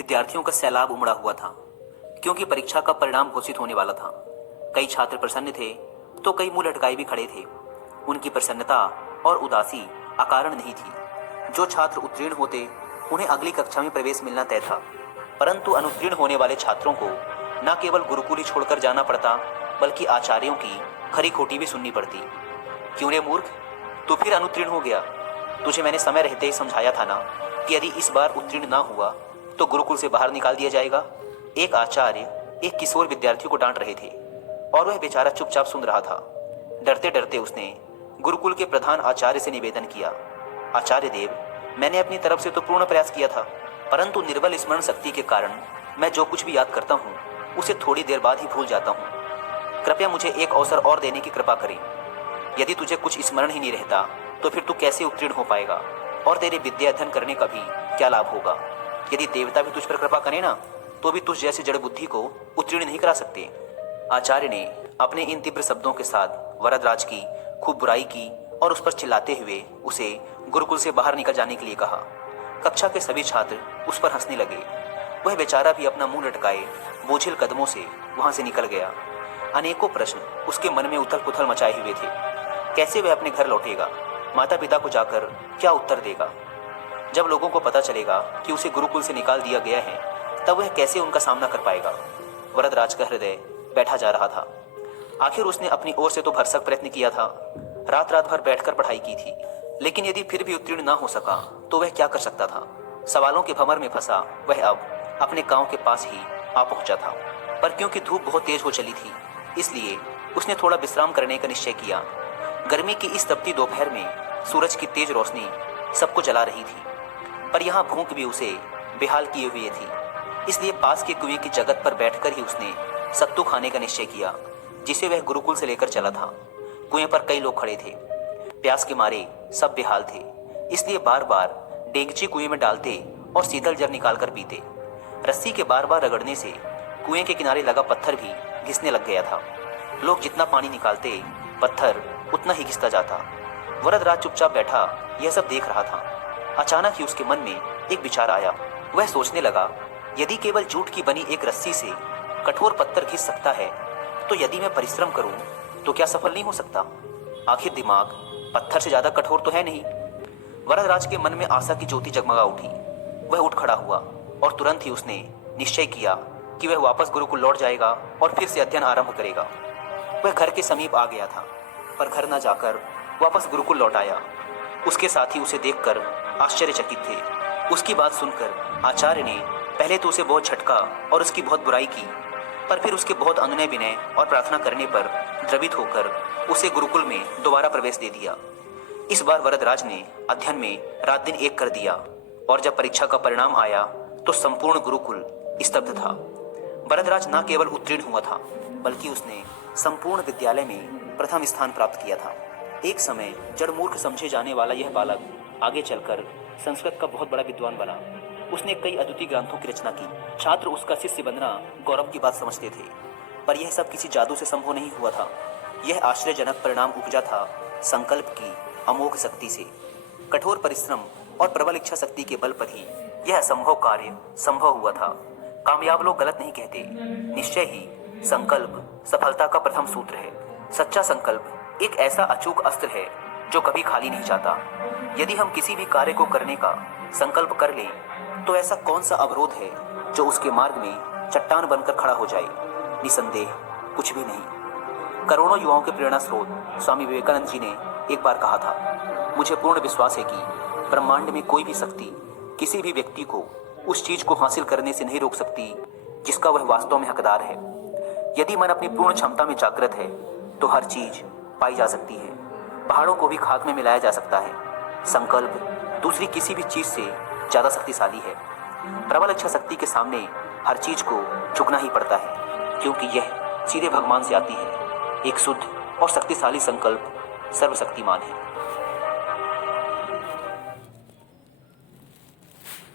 विद्यार्थियों का सैलाब उमड़ा हुआ था, क्योंकि परीक्षा का परिणाम घोषित होने वाला था। कई छात्र प्रसन्न थे तो कई मुंह लटकाए भी खड़े थे। उनकी प्रसन्नता और उदासी अकारण नहीं थी। जो छात्र उत्तीर्ण होते उन्हें अगली कक्षा में प्रवेश मिलना तय था, परंतु अनुत्तीर्ण होने वाले छात्रों को न केवल गुरुकुल ही छोड़कर जाना पड़ता, बल्कि आचार्यों की खरी खोटी भी सुननी पड़ती। क्यों रे मूर्ख, तू फिर अनुत्तीर्ण हो गया? तुझे मैंने समय रहते ही समझाया था ना कि यदि इस बार उत्तीर्ण ना हुआ तो गुरुकुल से बाहर निकाल दिया जाएगा। एक आचार्य एक किशोर विद्यार्थी को डांट रहे थे और वह बेचारा चुपचाप सुन रहा था। डरते डरते उसने गुरुकुल के प्रधान आचार्य से निवेदन किया, आचार्य देव, मैंने अपनी तरफ से तो पूर्ण प्रयास किया था, परंतु निर्बल स्मरण शक्ति के कारण मैं जो कुछ भी याद करता हूँ उसे थोड़ी देर बाद ही भूल जाता हूँ। कृपया मुझे एक अवसर और देने की कृपा करें। यदि तुझे कुछ स्मरण ही नहीं रहता तो फिर तू कैसे उत्तीर्ण हो पाएगा और तेरे विद्या अध्ययन करने का भी क्या लाभ होगा? यदि देवता भी तुझ पर कृपा करें ना तो भी तुझ जैसी जड़ बुद्धि को उत्तीर्ण नहीं करा सकते। आचार्य ने अपने इन तीव्र शब्दों के साथ वरदराज की खूब बुराई की और उस पर चिल्लाते हुए उसे गुरुकुल से बाहर निकल जाने के लिए कहा। कक्षा के सभी छात्र उस पर हंसने लगे। वह बेचारा भी अपना मुंह लटकाए बोझिल कदमों से वहां से निकल गया। अनेकों प्रश्न उसके मन में उथल पुथल मचाए हुए थे। कैसे वह अपने घर लौटेगा? माता पिता को जाकर क्या उत्तर देगा? जब लोगों को पता चलेगा कि उसे गुरुकुल से निकाल दिया गया है तब वह कैसे उनका सामना कर पाएगा? वरदराज का हृदय बैठा जा रहा था। आखिर उसने अपनी ओर से तो भरसक प्रयत्न किया था, रात रात भर बैठकर पढ़ाई की थी, लेकिन यदि फिर भी उत्तीर्ण ना हो सका तो वह क्या कर सकता था? सवालों के भंवर में फंसा वह अब अपने गांव के पास ही आ पहुंचा था, पर क्योंकि धूप बहुत तेज हो चली थी इसलिए उसने थोड़ा विश्राम करने का निश्चय किया। गर्मी की इस तपती दोपहर में सूरज की तेज रोशनी सबको जला रही थी, पर यहाँ भूख भी उसे बेहाल किए हुए थी। इसलिए पास के कुएं की जगत पर बैठकर ही उसने सत्तू खाने का निश्चय किया, जिसे वह गुरुकुल से लेकर चला था। कुएं पर कई लोग खड़े थे। प्यास के मारे सब बेहाल थे, इसलिए बार बार डेगची कुएं में डालते और शीतल जल निकाल कर पीते। रस्सी के बार बार रगड़ने से कुएं के किनारे लगा पत्थर भी घिसने लग गया था। लोग जितना पानी निकालते पत्थर उतना ही घिसता जाता। वरदराज चुपचाप बैठा यह सब देख रहा था। अचानक ही उसके मन में एक विचार आया। वह सोचने लगा, यदि केवल जूट की बनी एक रस्सी से कठोर पत्थर घिस सकता है तो यदि मैं परिश्रम करूं तो क्या सफल नहीं हो सकता? आखिर दिमाग पत्थर से ज्यादा कठोर तो है नहीं। वरदराज के मन में आशा की ज्योति जगमगा उठी। वह उठ खड़ा हुआ और तुरंत ही उसने निश्चय किया कि वह वापस गुरुकुल लौट जाएगा और फिर से अध्ययन आरंभ करेगा। वह घर के समीप आ गया था, पर घर न जाकर वापस गुरुकुल लौट आया। उसके साथी उसे देखकर आश्चर्यचकित थे। उसकी बात सुनकर आचार्य ने पहले तो उसे बहुत झटका और उसकी बहुत बुराई की, पर फिर उसके बहुत अनुनय विनय और प्रार्थना करने पर द्रवित होकर उसे गुरुकुल में दोबारा प्रवेश दे दिया। इस बार वरदराज ने अध्ययन में रात दिन एक कर दिया और जब परीक्षा का परिणाम आया तो संपूर्ण गुरुकुल स्तब्ध था। वरदराज न केवल उत्तीर्ण हुआ था, बल्कि उसने संपूर्ण विद्यालय में प्रथम स्थान प्राप्त किया था। एक समय जड़ मूर्ख समझे जाने वाला यह बालक आगे चलकर संस्कृत का बहुत बड़ा विद्वान बना। उसने कई अद्वितीय ग्रंथों की रचना की। छात्र उसका शिष्य बनना गौरव की बात समझते थे, पर यह सब किसी जादू से संभव नहीं हुआ था। यह आश्चर्यजनक परिणाम उपजा था संकल्प की अमोघ शक्ति से। कठोर परिश्रम और प्रबल इच्छा शक्ति के बल पर ही यह असंभव कार्य संभव हुआ था। कामयाब लोग गलत नहीं कहते। निश्चय ही संकल्प सफलता का प्रथम सूत्र है। सच्चा संकल्प एक ऐसा अचूक अस्त्र है जो कभी खाली नहीं जाता। यदि हम किसी भी कार्य को करने का संकल्प कर लें तो ऐसा कौन सा अवरोध है जो उसके मार्ग में चट्टान बनकर खड़ा हो जाए? निसंदेह कुछ भी नहीं। करोड़ों युवाओं के प्रेरणा स्रोत स्वामी विवेकानंद जी ने एक बार कहा था, मुझे पूर्ण विश्वास है कि ब्रह्मांड में कोई भी शक्ति किसी भी व्यक्ति को उस चीज को हासिल करने से नहीं रोक सकती जिसका वह वास्तव में हकदार है। यदि मन अपनी पूर्ण क्षमता में जागृत है तो हर चीज पाई जा सकती है। पहाड़ों को भी खाक में मिलाया जा सकता है। संकल्प दूसरी किसी भी चीज से ज्यादा शक्तिशाली है। प्रबल इच्छा शक्ति के सामने हर चीज को झुकना ही पड़ता है, क्योंकि यह सीधे भगवान से आती है। एक शुद्ध और शक्तिशाली संकल्प सर्वशक्तिमान है।